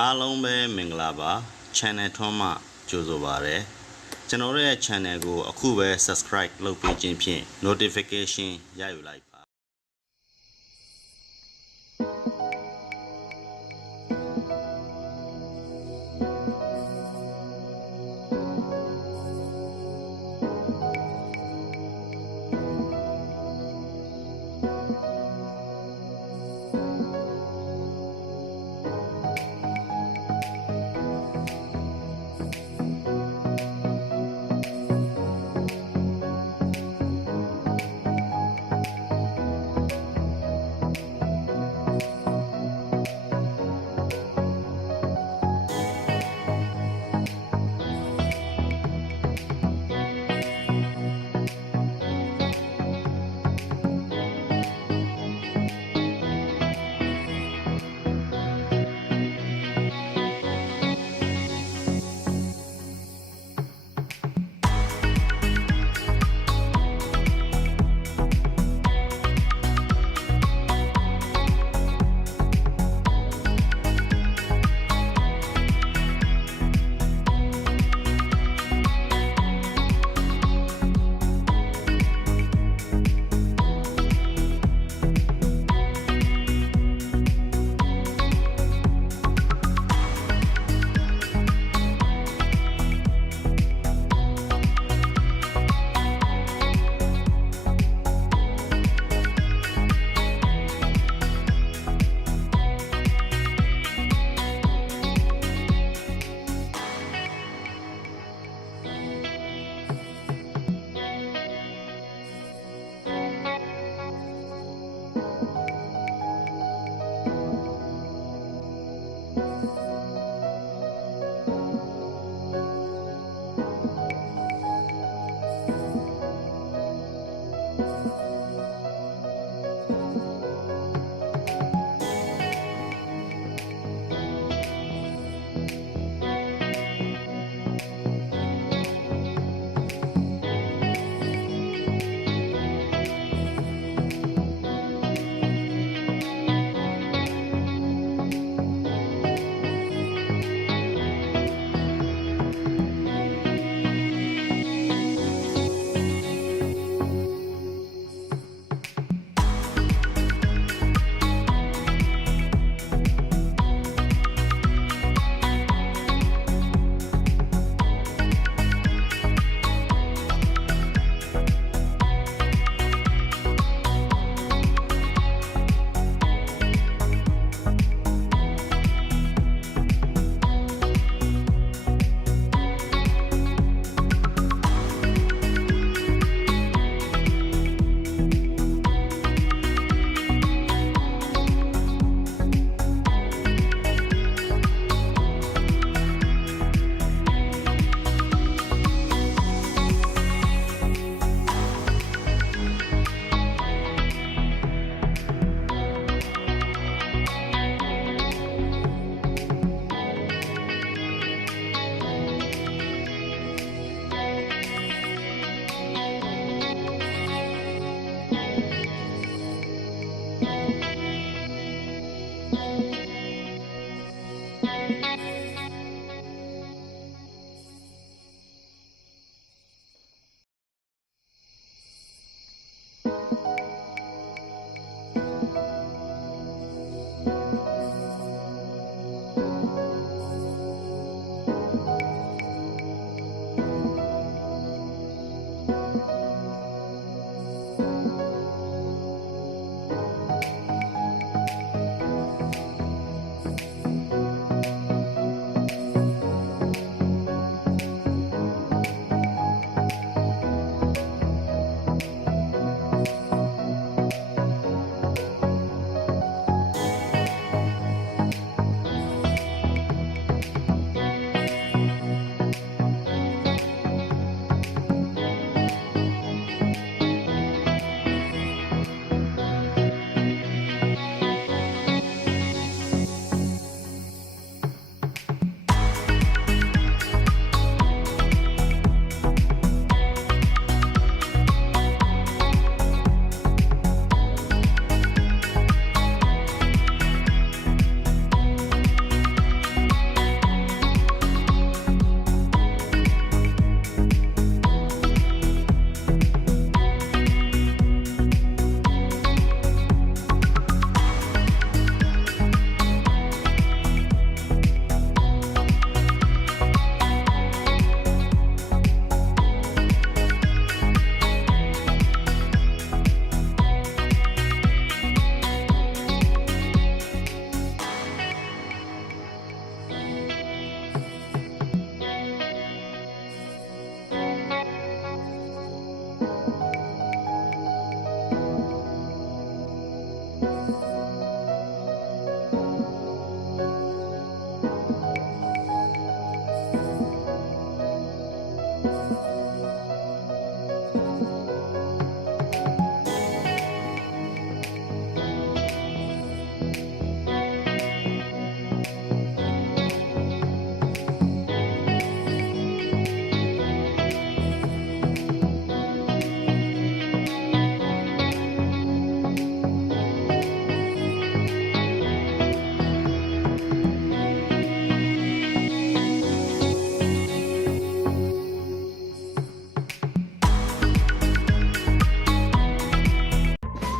အားလုံးပဲမင်္ဂလာပါ channel ထွန်းမှကြိုဆိုပါရစေကျွန်တော်ရဲ့ channel ကိုအခုပဲ subscribe လုပ်ပေးခြင်းဖြင့် notification ရယူလိုက်ပါ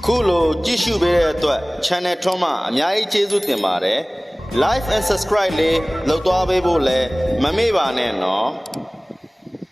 ခုလိုကြည့်ရှုပေးတဲ့အတွက် channel ထွန်းမှာအများကြီးကျေးဇူးတင်ပါတယ် like and subscribe လေးလုပ်သွားပေးဖို့လည်းမမေ့ပါနဲ့နော်